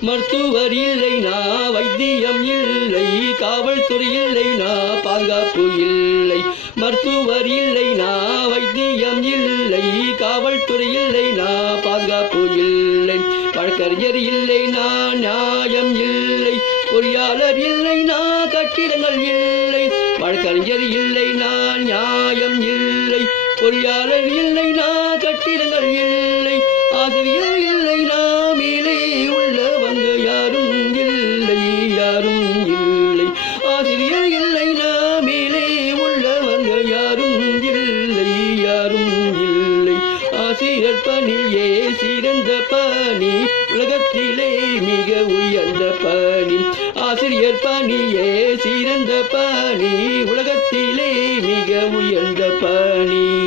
மருத்துவர் இல்லைனா வைத்தியம் இல்லை காவல்துறை இல்லை பாதுகாப்பு இல்லை. மருத்துவர் இல்லைனா வைத்தியம் இல்லை காவல்துறை இல்லை நா பாதுகாப்பு இல்லை. வழக்கறிஞர் இல்லை நா நியாயம் இல்லை. பொறியாளர் இல்லை கட்டிடங்கள் இல்லை. வழக்கறிஞர் இல்லை நா நியாயம் இல்லை. பொறியாளர் இல்லை கட்டிடங்கள் இல்லை. ஆசிரியர் இல்லை நான் ஆசிரியர் பணியே சிறந்த பணி. உலகத்திலே மிக உயர்ந்த பணி. ஆசிரியர் பணியே சிறந்த பணி. உலகத்திலே மிக உயர்ந்த பணி.